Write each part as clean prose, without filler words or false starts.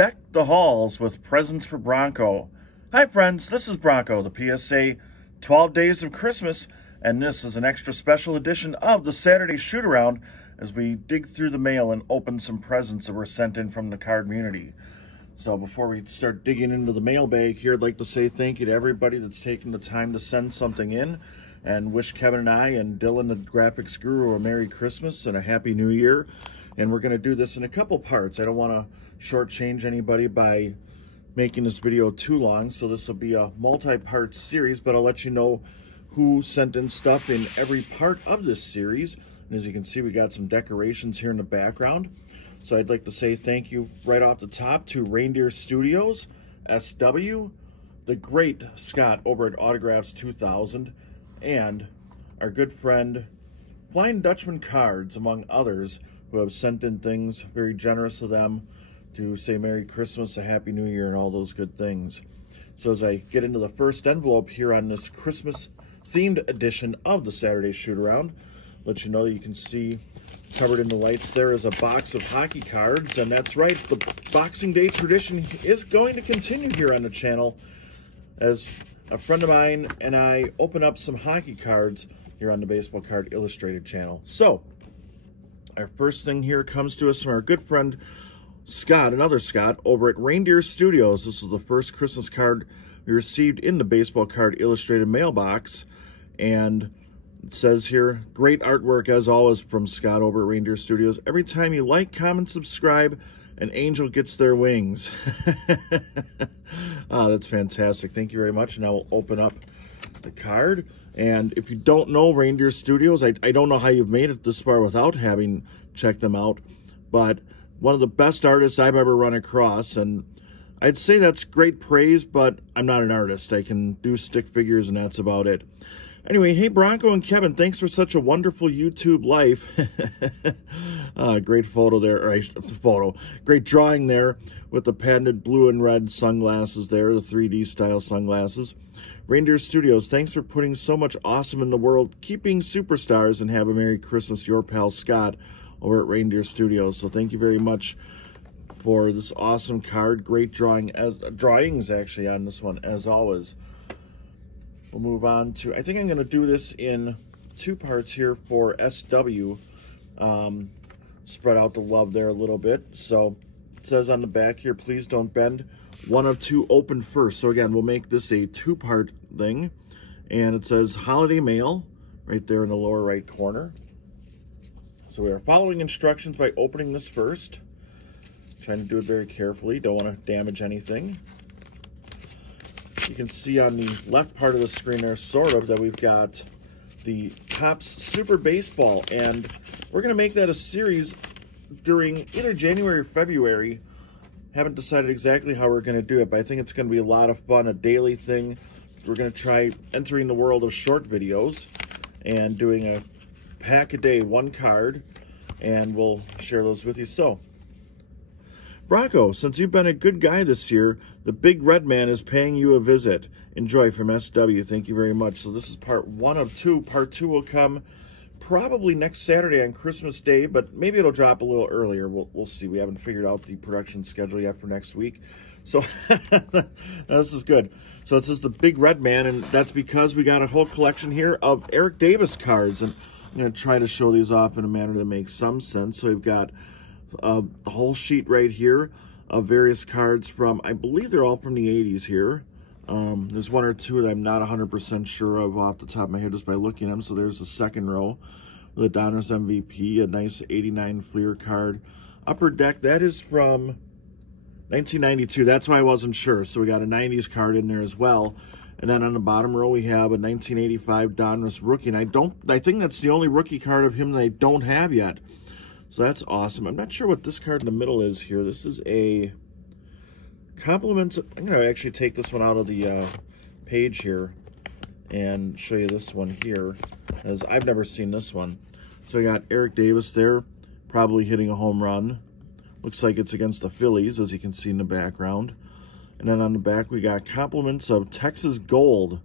deck the halls with presents for Bronko. Hi friends, this is Bronko, the PSA 12 Days of Christmas, and this is an extra special edition of the Saturday Shootaround as we dig through the mail and open some presents that were sent in from the Cardmunity. So before we start digging into the mailbag here, I'd like to say thank you to everybody that's taken the time to send something in, and wish Kevin and I and Dylan, the graphics guru, a Merry Christmas and a Happy New Year. And we're going to do this in a couple parts. I don't want to shortchange anybody by making this video too long, so this will be a multi-part series, but I'll let you know who sent in stuff in every part of this series. And as you can see, we got some decorations here in the background. So I'd like to say thank you right off the top to Reindeer Studios, SW, the great Scott over at Autographs 2000, and our good friend Flying Dutchman Cards, among others, who have sent in things. Very generous of them to say Merry Christmas, a Happy New Year, and all those good things. So as I get into the first envelope here on this Christmas-themed edition of the Saturday Shootaround, let you know that you can see covered in the lights there is a box of hockey cards, and that's right, the Boxing Day tradition is going to continue here on the channel as a friend of mine and I open up some hockey cards here on the Baseball Card Illustrated channel. So, our first thing here comes to us from our good friend Scott, another Scott, over at Reindeer Studios. This was the first Christmas card we received in the Baseball Card Illustrated mailbox, and it says here, great artwork as always from Scott over at Reindeer Studios. Every time you like, comment, subscribe, an angel gets their wings. Oh, that's fantastic. Thank you very much. Now we'll open up the card. And if you don't know Reindeer Studios, I don't know how you've made it this far without having checked them out, but one of the best artists I've ever run across, and I'd say that's great praise, but I'm not an artist. I can do stick figures, and that's about it. Anyway, hey, Bronko and Kevin, thanks for such a wonderful YouTube life. Great photo there, great drawing there with the patented blue and red sunglasses there, the 3D style sunglasses. Reindeer Studios, thanks for putting so much awesome in the world, keeping superstars, and have a Merry Christmas, your pal Scott over at Reindeer Studios. So thank you very much for this awesome card. Great drawings actually on this one, as always. We'll move on to, I think I'm going to do this in two parts here for SW. Spread out the love there a little bit. So it says on the back here, please don't bend. One of two open first. So again, we'll make this a two-part thing. And it says holiday mail right there in the lower right corner. So we are following instructions by opening this first. Trying to do it very carefully. Don't want to damage anything. You can see on the left part of the screen there, sort of, that we've got the Topps Super Baseball. And we're going to make that a series during either January or February. Haven't decided exactly how we're going to do it, but I think it's going to be a lot of fun, a daily thing. We're going to try entering the world of short videos and doing a pack a day, one card, and we'll share those with you. So, Bronko, since you've been a good guy this year, the big red man is paying you a visit. Enjoy from SW. Thank you very much. So this is part one of two. Part two will come probably next Saturday on Christmas Day, but maybe it'll drop a little earlier. We'll see. We haven't figured out the production schedule yet for next week. So this is good. So it says the big red man, and that's because we got a whole collection here of Eric Davis cards, and I'm going to try to show these off in a manner that makes some sense. So we've got the whole sheet right here of various cards from, I believe they're all from the 80s here. There's one or two that I'm not 100% sure of off the top of my head just by looking at them. So there's the second row with a Donruss MVP, a nice 89 Fleer card. Upper deck, that is from 1992. That's why I wasn't sure. So we got a 90s card in there as well. And then on the bottom row, we have a 1985 Donruss rookie. And I think that's the only rookie card of him that I don't have yet. So that's awesome. I'm not sure what this card in the middle is here. This is a compliment. I'm going to actually take this one out of the page here and show you this one here, as I've never seen this one. So we got Eric Davis there, probably hitting a home run. Looks like it's against the Phillies, as you can see in the background. And then on the back, we got compliments of Texas Gold.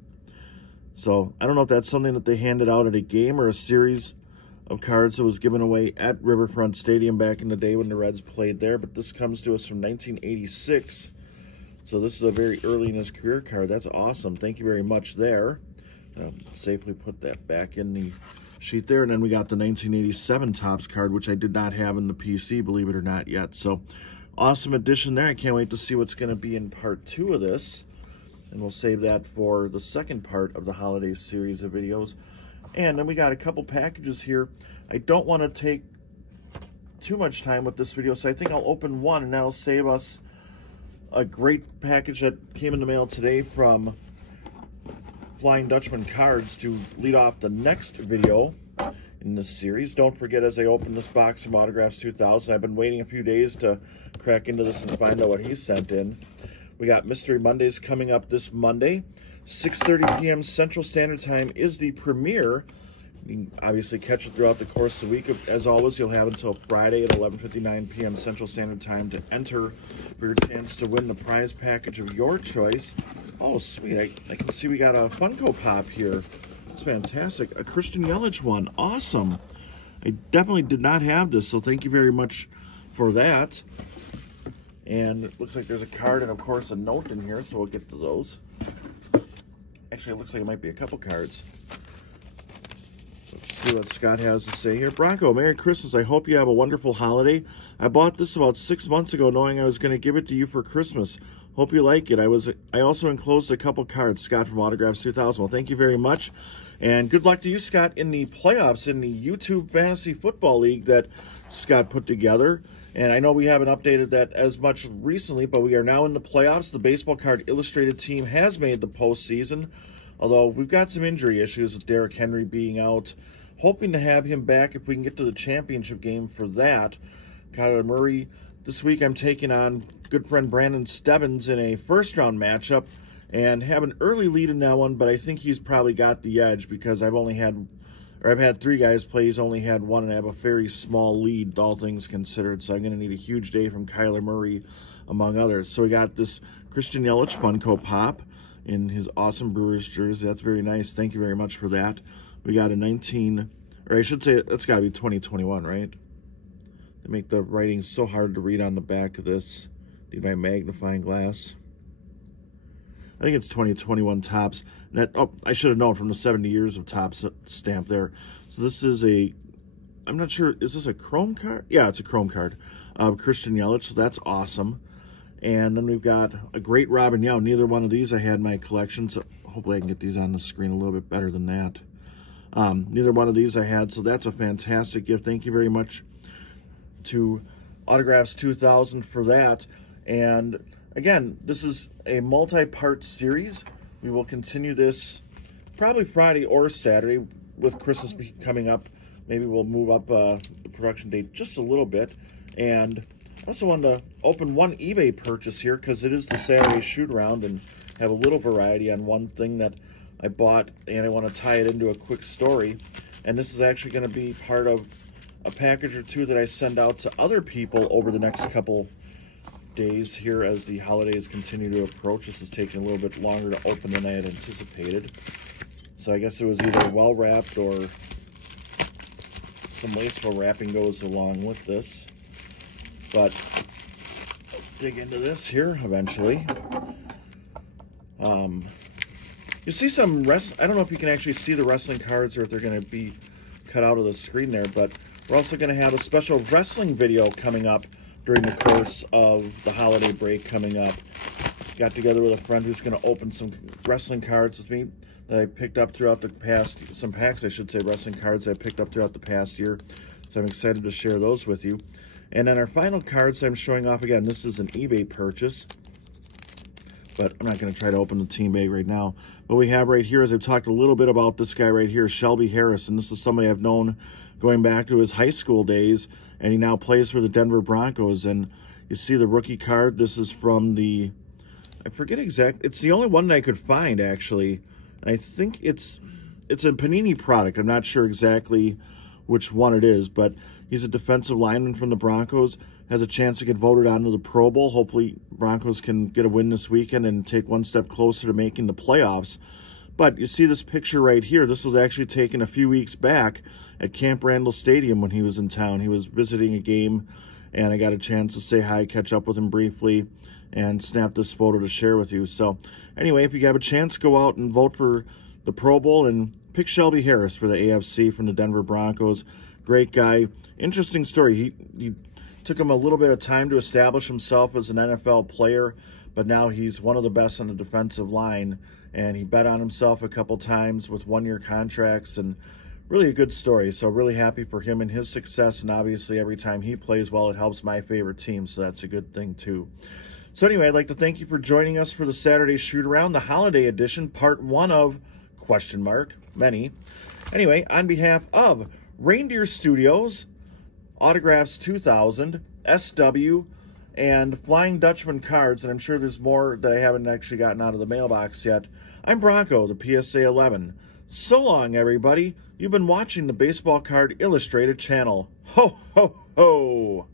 So I don't know if that's something that they handed out at a game or a series of cards that was given away at Riverfront Stadium back in the day when the Reds played there. But this comes to us from 1986. So this is a very early in his career card. That's awesome. Thank you very much there. Safely put that back in the sheet there. And then we got the 1987 Topps card, which I did not have in the PC, believe it or not, yet. So awesome addition there. I can't wait to see what's going to be in part 2 of this. And we'll save that for the second part of the holiday series of videos. And then we got a couple packages here. I don't want to take too much time with this video, so I think I'll open one, and that'll save us a great package that came in the mail today from Flying Dutchman Cards to lead off the next video in this series. Don't forget, as I open this box of Autographs 2000, I've been waiting a few days to crack into this and find out what he sent in. We got Mystery Mondays coming up this Monday. 6:30 p.m. Central Standard Time is the premiere. You can obviously catch it throughout the course of the week. As always, you'll have until Friday at 11:59 p.m. Central Standard Time to enter for your chance to win the prize package of your choice. Oh, sweet. I can see we got a Funko Pop here. That's fantastic. A Christian Yelich one. Awesome. I definitely did not have this, so thank you very much for that. And it looks like there's a card and, of course, a note in here, so we'll get to those. Actually, it looks like it might be a couple cards. Let's see what Scott has to say here. Bronko, Merry Christmas. I hope you have a wonderful holiday. I bought this about 6 months ago knowing I was going to give it to you for Christmas. Hope you like it. I also enclosed a couple cards, Scott from Autographs 2000. Well, thank you very much. And good luck to you, Scott, in the playoffs in the YouTube Fantasy Football League that Scott put together. And I know we haven't updated that as much recently, but we are now in the playoffs. The Baseball Card Illustrated team has made the postseason, although we've got some injury issues with Derrick Henry being out. Hoping to have him back if we can get to the championship game for that. Kyler Murray, this week I'm taking on good friend Brandon Stebbins in a first-round matchup and have an early lead in that one, but I think he's probably got the edge because I've had 3 guys play. He's only had 1, and I have a very small lead, all things considered. So I'm going to need a huge day from Kyler Murray, among others. So we got this Christian Yelich Funko Pop in his awesome Brewers jersey. That's very nice. Thank you very much for that. We got a 19, or I should say that's got to be 2021, right? They make the writing so hard to read on the back of this. Need my magnifying glass. I think it's 2021 Topps. Oh, I should have known from the 70 years of Topps stamp there. So this is I'm not sure, is this a Chrome card? Yeah, it's a Chrome card of Christian Yelich, so that's awesome. And then we've got a great Robin Yount. Neither one of these I had in my collection, so hopefully I can get these on the screen a little bit better than that. Neither one of these I had, so that's a fantastic gift. Thank you very much to Autographs 2000 for that. And again, this is a multi-part series. We will continue this probably Friday or Saturday with Christmas coming up. Maybe we'll move up the production date just a little bit. And I also wanted to open one eBay purchase here because it is the Saturday Shootaround and have a little variety on one thing that I bought, and I want to tie it into a quick story. And this is actually going to be part of a package or two that I send out to other people over the next couple days here as the holidays continue to approach. This is taking a little bit longer to open than I had anticipated. So I guess it was either well wrapped or some wasteful wrapping goes along with this. But I'll dig into this here eventually. You see some I don't know if you can actually see the wrestling cards or if they're going to be cut out of the screen there, but we're also going to have a special wrestling video coming up during the course of the holiday break coming up. Got together with a friend who's going to open some wrestling cards with me that I picked up throughout the past, some packs, I should say, wrestling cards I picked up throughout the past year. So I'm excited to share those with you. And then our final cards I'm showing off, again, this is an eBay purchase, but I'm not going to try to open the team bag right now. But we have right here, as I've talked a little bit about this guy right here, Shelby Harris, and this is somebody I've known going back to his high school days, and he now plays for the Denver Broncos. And you see the rookie card. This is from the, I forget exactly, it's the only one that I could find, actually. And I think it's a Panini product. I'm not sure exactly which one it is, but he's a defensive lineman from the Broncos, has a chance to get voted onto the Pro Bowl. Hopefully Broncos can get a win this weekend and take one step closer to making the playoffs. But you see this picture right here. This was actually taken a few weeks back at Camp Randall Stadium when he was in town. He was visiting a game, and I got a chance to say hi, catch up with him briefly, and snap this photo to share with you. So anyway, if you have a chance, go out and vote for the Pro Bowl and pick Shelby Harris for the AFC from the Denver Broncos. Great guy. Interesting story. He took him a little bit of time to establish himself as an NFL player, but now he's one of the best on the defensive line, and he bet on himself a couple times with one-year contracts, and really a good story. So really happy for him and his success, and obviously every time he plays well, it helps my favorite team, so that's a good thing too. So anyway, I'd like to thank you for joining us for the Saturday Shootaround, the holiday edition, part 1 of many. Anyway, on behalf of Reindeer Studios, Autographs 2000, SW, and Flying Dutchman cards, and I'm sure there's more that I haven't actually gotten out of the mailbox yet, I'm Bronko, the PSA 11. So long, everybody. You've been watching the Baseball Card Illustrated channel. Ho, ho, ho!